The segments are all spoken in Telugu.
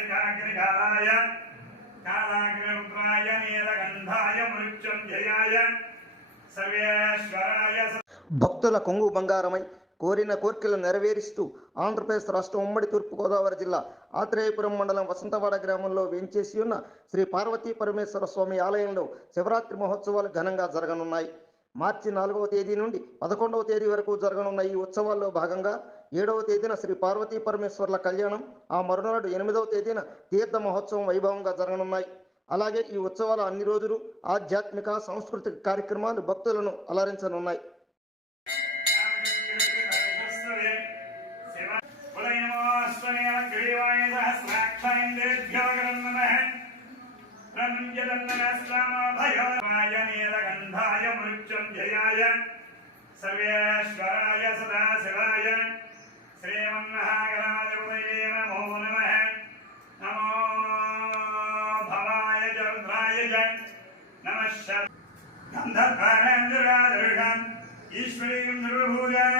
త్రికాగ్నికారాయ కాలాగ్నిరుద్రాయ నీలగంధాయ మృత్యుంజయాయ సర్వేశ్వరాయ భక్తుల కొంగు బంగారమై కోరిన కోర్కెలు నెరవేరుస్తూ ఆంధ్రప్రదేశ్ రాష్ట్రం ఉమ్మడి తూర్పుగోదావరి జిల్లా ఆత్రేయపురం మండలం వసంతవాడ గ్రామంలో వేంచేసి ఉన్న శ్రీ పార్వతీ పరమేశ్వర స్వామి ఆలయంలో శివరాత్రి మహోత్సవాలు ఘనంగా జరగనున్నాయి. మార్చి నాలుగవ తేదీ నుండి పదకొండవ తేదీ వరకు జరగనున్న ఈ ఉత్సవాల్లో భాగంగా ఏడవ తేదీన శ్రీ పార్వతీ పరమేశ్వర్ల కళ్యాణం ఆ మరునాడు ఎనిమిదవ తేదీన తీర్థ మహోత్సవం వైభవంగా జరగనున్నాయి. అలాగే ఈ ఉత్సవాల అన్ని రోజులు ఆధ్యాత్మిక సాంస్కృతిక కార్యక్రమాలు భక్తులను అలరించనున్నాయి. సర్వేశ్వరాయ సదాశివాయ श्रीमन्महागणाधिपतये नमो नमः। नमो भवाय च रुद्राय च। नमः शर् गन्धर्वारेन्द्रादृढम् ईश्वरीं सर्वभूजाय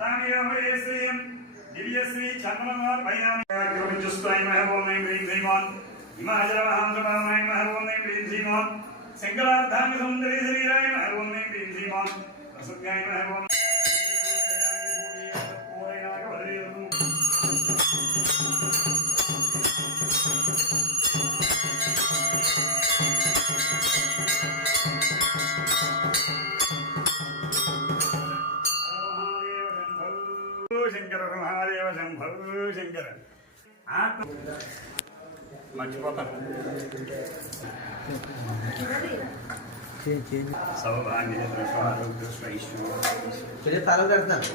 तामेव श्रीं दिव्यश्री चन्द्रमोर्पयामिजुस्तायमः ओं ऐं ह्रीं श्रीमान् हिमाचलमहान्द्रपामायमः ओं ऐं ह्रीं श्रीमान् शङ्करार्थामि सुन्दरी शरीराय महर्वं ऐं ह्रीं श्रीमान् प्रसङ्गाय महर्वं మర్చిపోతాను తల పెడతాను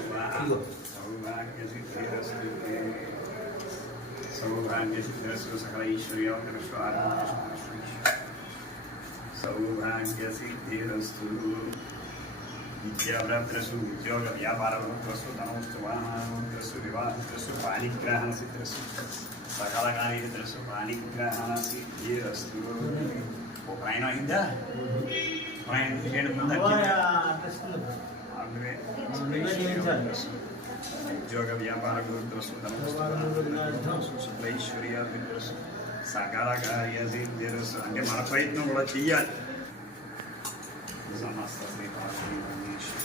సౌభాగ్య సిద్ధిరస్తు సకల ఈశ్వర్యోగ్రస్వ ఆరోగ్య సౌభాగ్య సిద్ధిరస్తు విద్యావ్రాత్రసు ఉద్యోగ వ్యాపారవృత్రసు ధనవస్తు వాహనవృత్రసు వివాహవృత్రసు పాణిగ్రహణ సిద్ధిరస్తు సకల కార్యద్రసు పాణిగ్రహణ సిద్ధిరస్తు ఓ ప్రయాణం అయిందా? ప్రయాణం టికెట్ ముందు ఉద్యోగ వ్యాపార గురుద్రసు ఐశ్వర్యాభిద్రసు సకల కార్య సిద్ధిరసు అంటే మన ప్రయత్నం కూడా చెయ్యాలి. సమస్త శ్రీ పార్వతీ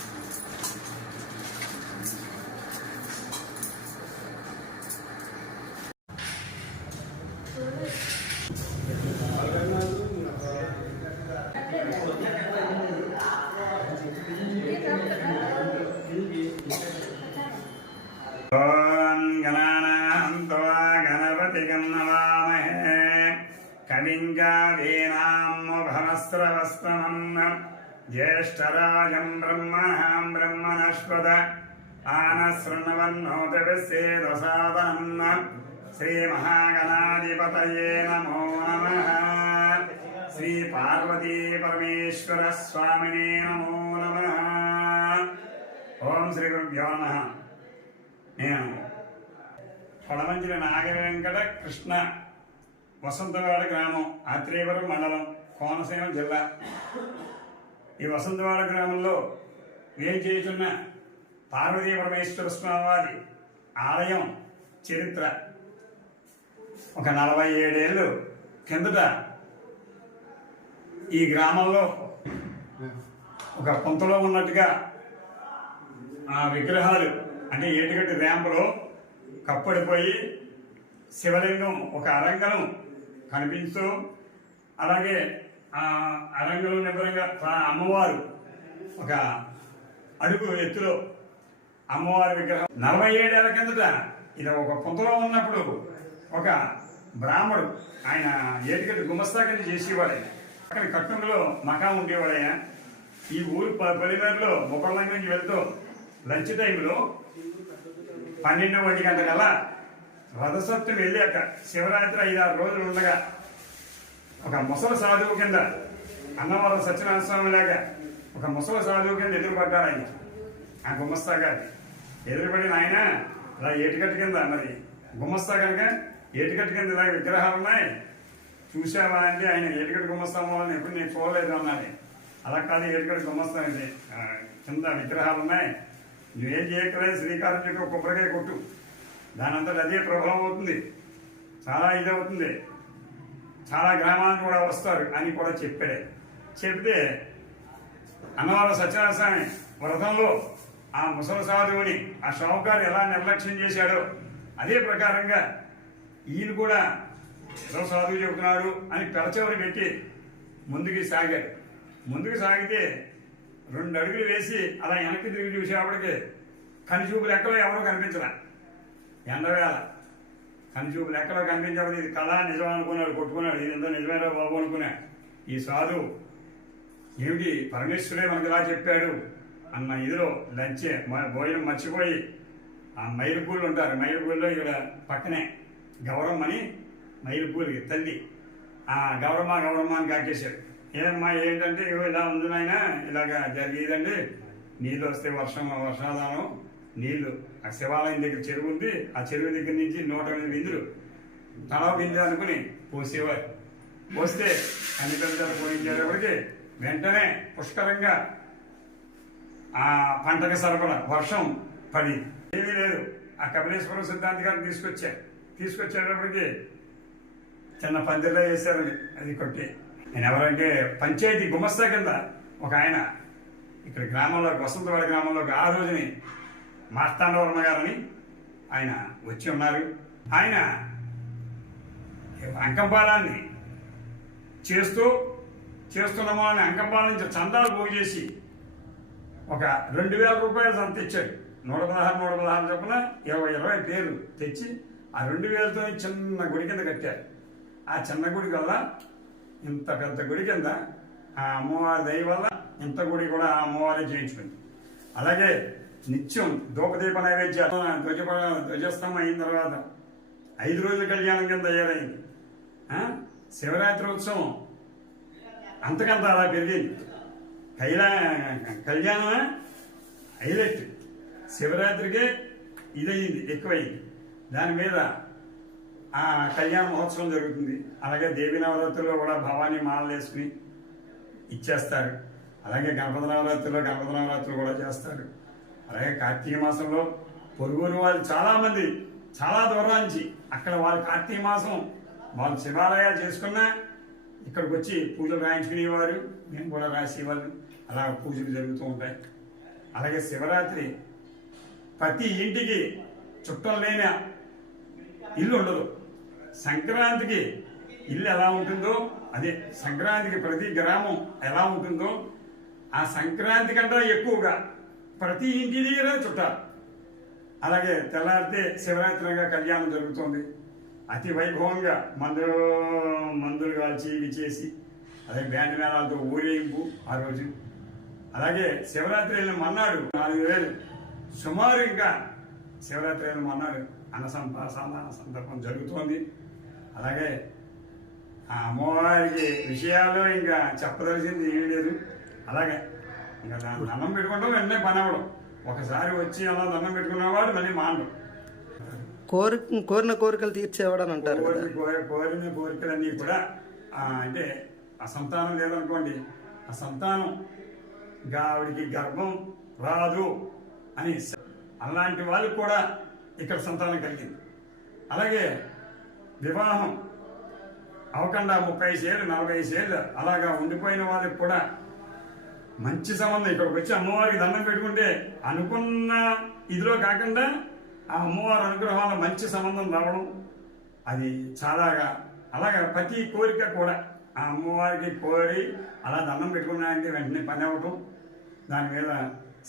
జ్యేష్ఠరాజం బ్రహ్మణాం బ్రహ్మణస్పద ఆనశృణవన్నోదవిసేదసాదనం శ్రీమహాగణాధిపతయే నమో నమః శ్రీ పార్వతీ పరమేశ్వర స్వామినే నమో నమః ఓం శ్రీ గురుభ్యో నమః నేను పొడమంచిల నాగ వెంకట కృష్ణ వసంతవాడ గ్రామం ఆత్రేయపురం మండలం కోనసీమ జిల్లా. ఈ వసంతవాడ గ్రామంలో వేం చేయుచున్న పార్వతీ పరమేశ్వర స్వామివారి ఆలయం చరిత్ర. ఒక నలభై ఏడేళ్ళు కిందట ఈ గ్రామంలో ఒక పొంతలో ఉన్నట్టుగా ఆ విగ్రహాలు అంటే ఏటిగట్టి ర్యాంపులో కప్పడిపోయి శివలింగం ఒక అరంగం కనిపిస్తూ అలాగే ఆ అరంగం నిబ్బరంగా అమ్మవారు ఒక అడుగు ఎత్తులో అమ్మవారి విగ్రహం నలభై ఏడేళ్ళ కిందట ఇది ఒక పొంతలో ఉన్నప్పుడు ఒక బ్రాహ్మడు ఆయన ఏటిగట్టి గుమస్తా కింద చేసేవాడు ఆయన. అక్కడ కట్టుంగులో మకా ఉండేవాడయ్య ఈ ఊరు పలిమేరలో పొలిమేరలో నుంచి వెళ్తూ లంచ్ టైంలో పన్నెండు ఒంటి గంట కల రథసప్తమి వెళ్ళాక శివరాత్రి ఐదారు రోజులు ఉండగా ఒక ముసలి సాధువు కింద అన్నవరం సత్యనారాయణ స్వామి లాగా ఒక ముసలి సాధువు కింద ఎదురుపడ్డాడు ఆయన. ఆ గుమస్తా గారి. ఎదురుపడిన ఆయన ఇలా ఏటికట్టు కింద మరి గుమస్తా కనుక ఏటికట్టు కింద ఇలా విగ్రహాలు ఉన్నాయి. చూసావా అంటే ఆయన ఏటికట్టు గుమస్తా వాళ్ళని ఎప్పుడు నేను చూడలేదు అన్నాడు. అలా కాదు ఏటికట్టు గుమస్తా అండి కింద విగ్రహాలు ఉన్నాయి. నువ్వేం చేయక్కలేదు శ్రీకారం చుట్టూ కొబ్బరికాయ కొట్టు. దానంతట అదే ప్రభావం అవుతుంది. చాలా ఇదవుతుంది. చాలా గ్రామాలకు కూడా వస్తారు అని కూడా చెప్పాడు. చెప్తే అన్నవరం సత్యనారాయణ స్వామి వ్రతంలో ఆ ముసలి సాధువుని ఆ షావుకారు ఎలా నిర్లక్ష్యం చేశాడో అదే ప్రకారంగా ఈయన కూడా ఏదో సాధువు చెబుతున్నాడు అని పెడచెవరి పెట్టి ముందుకు సాగాడు. ముందుకు సాగితే రెండు అడుగులు వేసి అలా వెనక్కి తిరిగి చూసేపటికి కనిచూపు లెక్కలో ఎవరో కనిపించలే. ఎండవేళ కనిచూపు లెక్కలో కనిపించబడి ఇది కళ నిజం అనుకున్నాడు కొట్టుకున్నాడు ఇది ఎంతో నిజమేరా బాబు అనుకున్నాడు ఈ సాధు ఏమిటి? పరమేశ్వరే మనకు ఇలా చెప్పాడు. అన్న ఇదిలో లంచే మ- భోజనం మర్చిపోయి ఆ మైలుపూలు ఉంటారు. మైలుపూల్లో ఇక్కడ పక్కనే గౌరమ్మ అని మైలుపూలు తల్లి. ఆ గౌరమ్మ గౌరమ్మ అని కాకేశాడు ఏదమ్మా ఏంటంటే ఇలా ఉంది నాయన ఇలాగా జరిగేదండి. నీళ్ళు వస్తే వర్షం వర్షాధారం నీళ్ళు ఆ శివాలయం దగ్గర చెరువు ఉంది ఆ చెరువు దగ్గర నుంచి నూట ఎనిమిది బిందులు తలా బిందు అనుకుని పోసేవారు. పోస్తే అన్ని పెద్దలు పోయించేటప్పటికి వెంటనే పుష్కరంగా ఆ పంటకు సరఫరా వర్షం పడి ఏమీ లేదు. ఆ కపిలేశ్వరం సిద్ధాంతి గారిని తీసుకొచ్చారు. తీసుకొచ్చేటప్పటికి చిన్న పందిరిలో వేశారు. అది కొట్టి నేను ఎవరంటే పంచాయతీ గుమస్తా కింద ఒక ఆయన ఇక్కడ గ్రామంలో వసంతవాడ గ్రామంలోకి ఆ రోజుని మార్తాండవర్మ గారని ఆయన వచ్చి ఉన్నారు. ఆయన అంకంపాలాన్ని చేస్తూ చేస్తున్నామో అని అంకంపాల నుంచి చందాలు పోగు చేసి ఒక రెండు వేల రూపాయలు సంత తెచ్చాడు. నూట పదహారు నూట పదహారు చొప్పున ఇరవై ఇరవై పేరు తెచ్చి ఆ రెండు వేలతో చిన్న గుడి కింద కట్టారు. ఆ చిన్న గుడి వల్ల ఇంత పెద్ద గుడి కింద ఆ అమ్మవారి దయ వల్ల ఇంత గుడి కూడా ఆ అమ్మవారే చేయించుకుంది. అలాగే నిత్యం ధూపదీప నైవేద్యాలు. ధ్వజ ధ్వజస్తంభం అయిన తర్వాత ఐదు రోజుల కళ్యాణం కింద తయారైంది. శివరాత్రి ఉత్సవం అంతకంత అలా పెరిగింది. కైలా కళ్యాణమే? హైలైట్. శివరాత్రికే ఇదయింది ఎక్కువైంది దాని మీద ఆ కళ్యాణ మహోత్సవం జరుగుతుంది. అలాగే దేవి నవరాత్రుల్లో కూడా భవానీ మాలలు వేసుకుని ఇచ్చేస్తారు. అలాగే గణపతి నవరాత్రిలో గణపతి నవరాత్రులు కూడా చేస్తారు. అలాగే కార్తీక మాసంలో పొరుగురు వాళ్ళు చాలామంది చాలా దూరం నుంచి అక్కడ వాళ్ళు కార్తీక మాసం వాళ్ళు శివాలయాలు చేసుకున్నా ఇక్కడికి వచ్చి పూజలు రాయించుకునేవారు. మేము కూడా రాసేవాళ్ళు అలా పూజలు జరుగుతూ ఉంటాయి. అలాగే శివరాత్రి ప్రతి ఇంటికి చుట్టం లేని ఇల్లు ఉండదు. సంక్రాంతికి ఇల్లు ఎలా ఉంటుందో అదే సంక్రాంతికి ప్రతి గ్రామం ఎలా ఉంటుందో ఆ సంక్రాంతి కంటే ఎక్కువగా ప్రతి ఇంటి దగ్గర చుట్టాలు అలాగే తెల్లారితే శివరాత్రిగా కళ్యాణం జరుగుతుంది. అతి వైభవంగా మందులు మందులు కాల్చి ఇవి చేసి అదే బ్యాండ్ మేళాలతో ఊరేగింపు ఆ రోజు. అలాగే శివరాత్రి వెళ్ళిన మన్నాడు నాలుగు వేలు. సుమారు ఇంకా శివరాత్రి వెళ్ళిన మన్నాడు అన్న సందర్భం జరుగుతోంది. అలాగే ఆ అమ్మవారికి విషయాల్లో ఇంకా చెప్పదలసింది ఏమీ లేదు. అలాగే ఇంకా దాన్ని దండం పెట్టుకుంటాం వెంటనే పని అవ్వడం. ఒకసారి వచ్చి అలా దండం పెట్టుకున్నవాడు మళ్ళీ మానడు. కోరి కోరిన కోరికలు తీర్చేవాడని అంటారు కదా. కోరి- కోరి- కోరిన కోరికలన్నీ కూడా అంటే ఆ సంతానం లేదనుకోండి ఆ సంతానం ఆవిడికి గర్భం రాదు అని అలాంటి వాళ్ళకి కూడా ఇక్కడ సంతానం కలిగింది. అలాగే వివాహం అవకుండా ముప్పై ఏళ్ళు నలభై ఏళ్ళు అలాగా ఉండిపోయిన వాళ్ళకి కూడా మంచి సంబంధం. ఇక్కడికి వచ్చి అమ్మవారికి దండం పెట్టుకుంటే అనుకున్న ఇదిలో కాకుండా ఆ అమ్మవారి అనుగ్రహం మంచి సంబంధం రావడం అది చాలాగా అలాగే ప్రతి కోరిక కూడా ఆ అమ్మవారికి కోరి అలా దండం పెట్టుకున్నాయంటే వెంటనే పని అవ్వటం. దాని మీద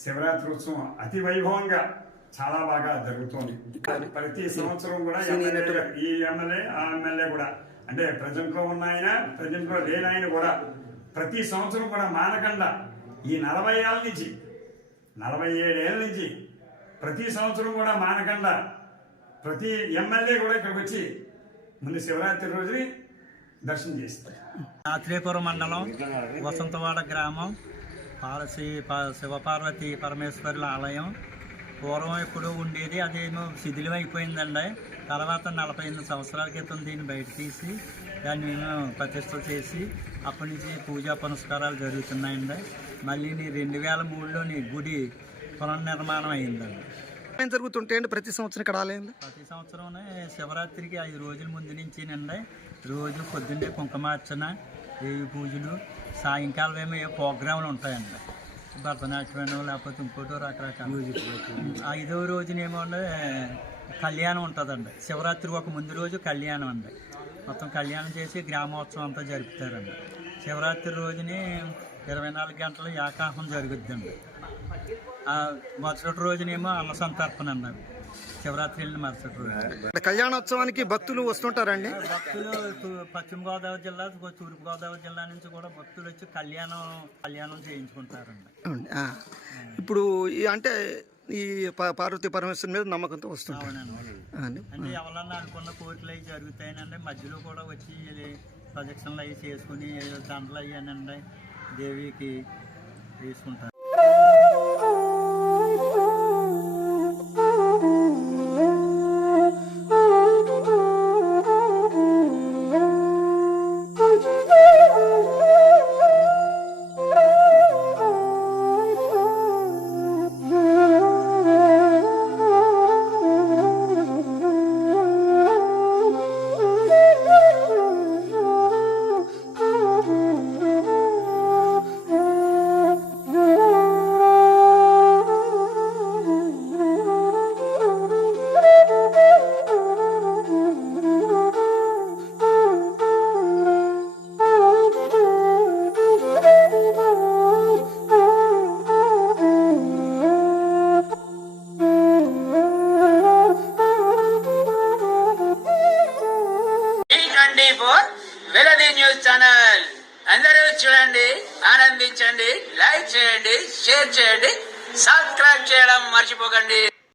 శివరాత్రి ఉత్సవం అతి వైభవంగా చాలా బాగా జరుగుతోంది. ప్రతి సంవత్సరం కూడా ఎమ్మెల్యే ఈ ఎమ్మెల్యే ఆ ఎమ్మెల్యే కూడా అంటే ప్రజెంట్లో ఉన్న ఆయన ప్రజెంట్లో లేని ఆయన కూడా ప్రతి సంవత్సరం కూడా మానకుండా ఈ నలభై ఏళ్ళ నుంచి నలభై ఏడేళ్ళ నుంచి ప్రతి సంవత్సరం కూడా మానకుండా. ప్రతి ఎమ్మెల్యే కూడా ఇక్కడికి వచ్చి ముందు శివరాత్రి రోజుని దర్శనం చేస్తారు. ఆత్రేపురం మండలం వసంతవాడ గ్రామం పాలసి ప- శివపార్వతి పరమేశ్వరుల ఆలయం. పూర్వం ఎప్పుడు ఉండేది అదేమో శిథిలం అయిపోయిందండి. తర్వాత నలభై ఎనిమిది సంవత్సరాల క్రితం దీన్ని బయట తీసి దాన్ని మేము ప్రతిష్ట చేసి అప్పటి నుంచి పూజా పునస్కారాలు జరుగుతున్నాయండి. మళ్ళీ రెండు వేల మూడులోని గుడి పునర్నిర్మాణం అయిందండి. ఏం జరుగుతుంటాయండి ప్రతి సంవత్సరం ఇక్కడ ఆలయంలో? ప్రతి సంవత్సరం శివరాత్రికి ఐదు రోజుల ముందు నుంచి నండి రోజు పొద్దున్నే కుంకుమార్చన దేవి పూజలు సాయంకాలం ఏమో ఏ ప్రోగ్రాంలు ఉంటాయండి. భరతనాట్యం లేకపోతే ఇంకోటో రకరకాల ఐదో రోజునేమో అండి, కళ్యాణం ఉంటుందండి. శివరాత్రి ఒక ముందు రోజు కళ్యాణం అండి. మొత్తం కళ్యాణం చేసి గ్రామోత్సవం అంతా జరుపుతారండి. శివరాత్రి రోజుని ఇరవై నాలుగు గంటలు ఏకాహం జరుగుద్దండి. ఆ మరుసటి రోజునేమో అన్న సంతర్పణ అన్నారు శివరాత్రి వెళ్ళిన మరుసటి రోజు. కళ్యాణోత్సవానికి భక్తులు వస్తుంటారండి? భక్తులు పశ్చిమ గోదావరి జిల్లా తూర్పు గోదావరి జిల్లా నుంచి కూడా భక్తులు వచ్చి కళ్యాణం కళ్యాణం చేయించుకుంటారండి. ఇప్పుడు అంటే ఈ పా- పార్వతీ పరమేశ్వరం మీద నమ్మకంతో వస్తుంటారు. అవునండి. అండి అంటే ఎవరన్నా అనుకున్న కోరికలు అవి జరుగుతాయనండి. మధ్యలో కూడా వచ్చి ఇది ప్రదక్షిణలు అవి చేసుకుని దండలు అయ్యానండి. దేవికి వేసుకుంటారు.